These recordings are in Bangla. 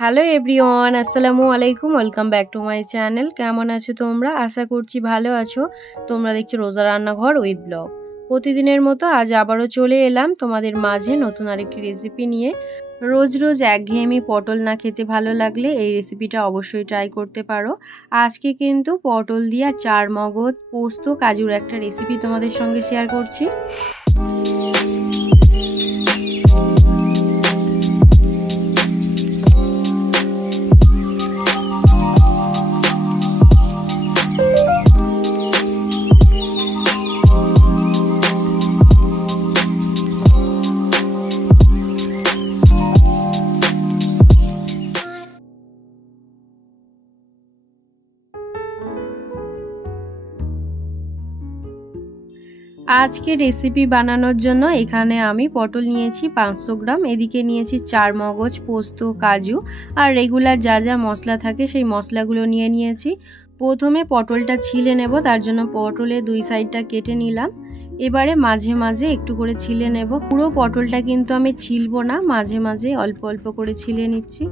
হ্যালো এভরিওয়ান, আসসালামু আলাইকুম। Welcome back to my channel. কেমন আছো তোমরা? আশা করছি ভালো আছো। তোমরা দেখছো রোজা রান্নাঘর উইথ ব্লগ। প্রতিদিনের মতো আজ আবারও চলে এলাম তোমাদের মাঝে নতুন আরেকটি রেসিপি নিয়ে। রোজ রোজ একঘেয়েমি পটল না খেতে ভালো লাগলে এই রেসিপিটা অবশ্যই ট্রাই করতে পারো। আজকে কিন্তু পটল দিয়ে চার মগজ পোস্ত কাজুর একটা রেসিপি তোমাদের সঙ্গে শেয়ার করছি। আজকে রেসিপি বানানোর জন্য এখানে আমি পটল নিয়েছি 500 গ্রাম, এদিকে নিয়েছি চার মগজ পোস্ত কাজু আর রেগুলার যা যা মশলা থাকে সেই মশলাগুলো নিয়েছি। প্রথমে পটলটা ছিলে নেব, তার জন্য পটলের দুই সাইডটা কেটে নিলাম। এবারে মাঝে মাঝে একটু করে ছিলে নেব। পুরো পটলটা কিন্তু আমি ছিলবো না, মাঝে মাঝে অল্প অল্প করে ছিলে নিচ্ছি।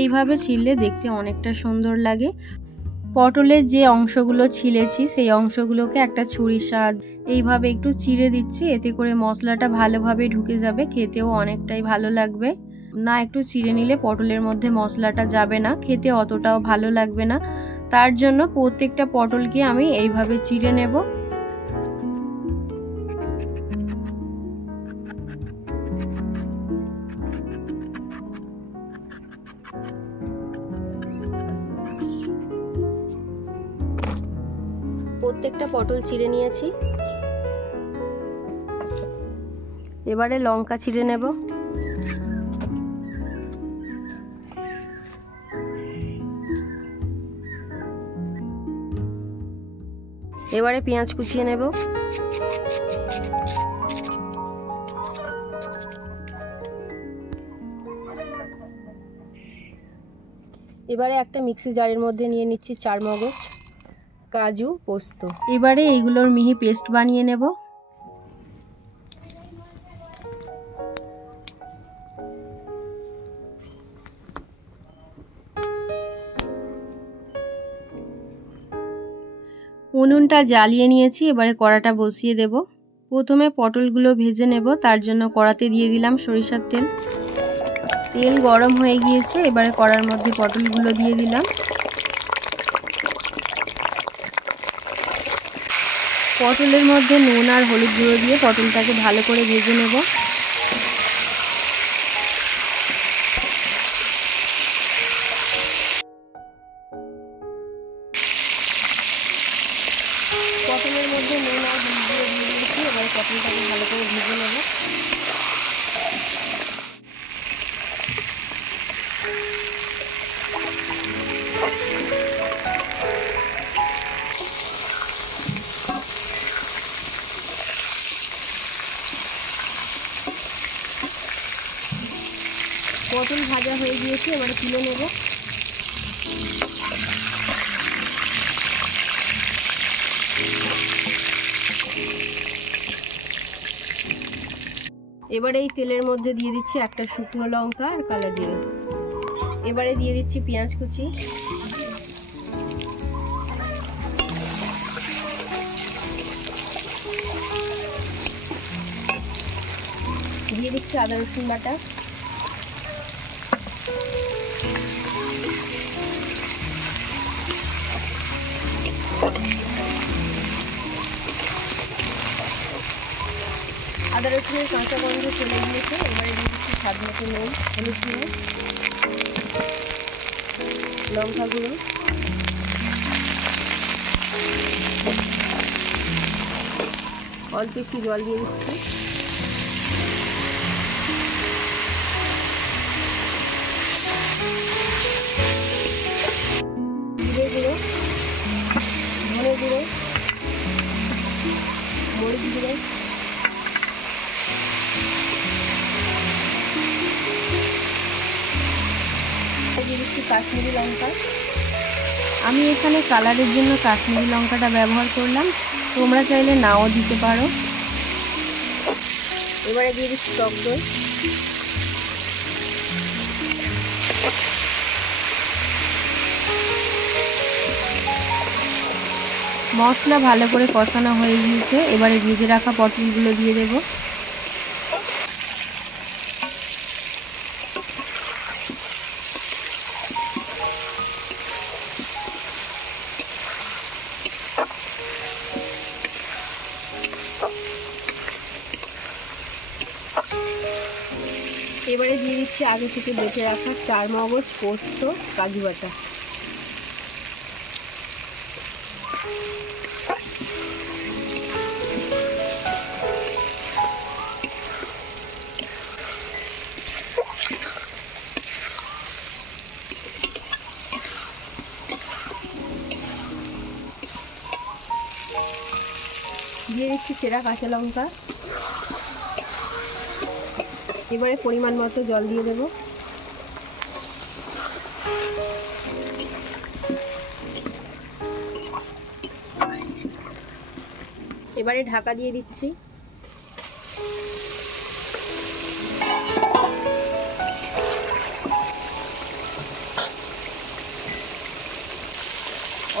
এইভাবে ছিললে দেখতে অনেকটা সুন্দর লাগে। পটলের যে অংশগুলো ছিলেছি সেই অংশগুলোকে একটা ছুরির সাহায্যে এইভাবে একটু চিড়ে দিচ্ছি, এতে করে মশলাটা ভালোভাবে ঢুকে যাবে, খেতেও অনেকটাই ভালো লাগবে। না একটু চিড়ে নিলে পটলের মধ্যে মশলাটা যাবে না, খেতে অতটাও ভালো লাগবে না। তার জন্য প্রত্যেকটা পটলকে আমি এইভাবে চিড়ে নেব। প্রত্যেকটা পটল চিড়ে নিয়েছি। এবারে লঙ্কা চিড়ে নেব। এবারে পেঁয়াজ কুচিয়ে নেব। এবারে একটা মিক্সি জারের মধ্যে নিয়ে নিচ্ছি চার মগজ কাজু পোস্ত। এবারে এইগুলোর মিহি পেস্ট বানিয়ে নেব। উনুনটা জ্বালিয়ে নিয়েছি, এবারে কড়াটা বসিয়ে দেব। প্রথমে পটলগুলো ভেজে নেব, তার জন্য কড়াতে দিয়ে দিলাম সরিষার তেল। তেল গরম হয়ে গিয়েছে, এবারে কড়ার মধ্যে পটলগুলো দিয়ে দিলাম। পটলের মধ্যে নুন আর হলুদ গুঁড়ো দিয়ে পটলটাকে ভালো করে ভেজে নেব। পটলের মধ্যে নুন আর হলুদ গুঁড়ো দিয়ে দিয়েছি, এবার পটলটাকে ভালো করে ভেজে নেব। পটল ভাজা হয়ে গিয়েছে, এবারে তুলে নেব। এবারে এই তেলের মধ্যে দিয়ে দিচ্ছি একটা শুকনো লঙ্কা আর কালো জিরে। এবারে দিয়ে দিচ্ছি পেঁয়াজ কুচি, দিয়ে দিচ্ছি আদা রসুন বাটা, আদা রসুনের কাঁচা গন্ধ চলে গিয়েছে। এবারে দিয়ে দিচ্ছি স্বাদ মতো নুন, হলুদ গুঁড়ো, লঙ্কা গুঁড়ো, অল্প একটু জল দিয়ে দিচ্ছি। জিরে গুঁড়ো, ধনে গুঁড়ো, মরিচ গুঁড়ো, দিয়ে দিচ্ছি কাশ্মীরি লঙ্কা। আমি এখানে কালারের জন্য কাশ্মীরি লঙ্কাটা ব্যবহার করলাম, তোমরা চাইলে নাও দিতে পারো। এবারে দিয়ে দিচ্ছি টক দই। মশলা ভালো করে কষানো হয়ে গিয়েছে, এবারে ভেজে রাখা পটলগুলো দিয়ে দেব। এবারে দিয়ে দিচ্ছি আগে থেকে বেটে রাখা 4 মগজ, পোস্ত, কাজু বাটা। দিয়ে দিচ্ছি চেরা কাঁচা লঙ্কা। এবারে পরিমাণ মতো জল দিয়ে দেব। এবারে ঢাকা দিয়ে দিচ্ছি।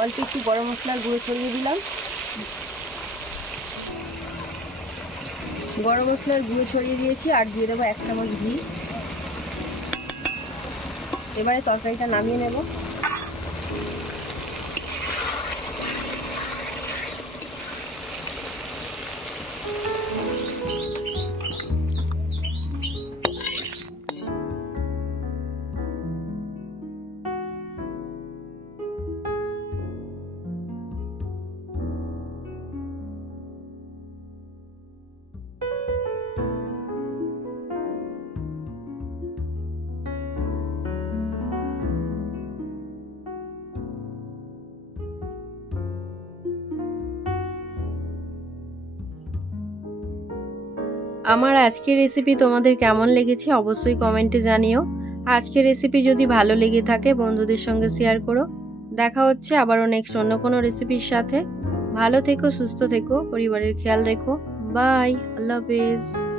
অল্প একটু গরম মশলার গুঁড়ো ছড়িয়ে দিলাম। গরম মশলার গুঁড়ো ছড়িয়ে দিয়েছি আর দিয়ে দেবো 1 চামচ ঘি। এবারে তরকারিটা নামিয়ে নেব। আমার আজকের রেসিপি তোমাদের কেমন লেগেছে অবশ্যই কমেন্টে জানিও। আজকের রেসিপি যদি ভালো লেগে থাকে বন্ধুদের সঙ্গে শেয়ার করো। দেখা হচ্ছে আবারও নেক্সট অন্য কোনো রেসিপির সাথে। ভালো থেকো, সুস্থ থেকো, পরিবারের খেয়াল রেখো। বাই, আল্লাহ হাফেজ।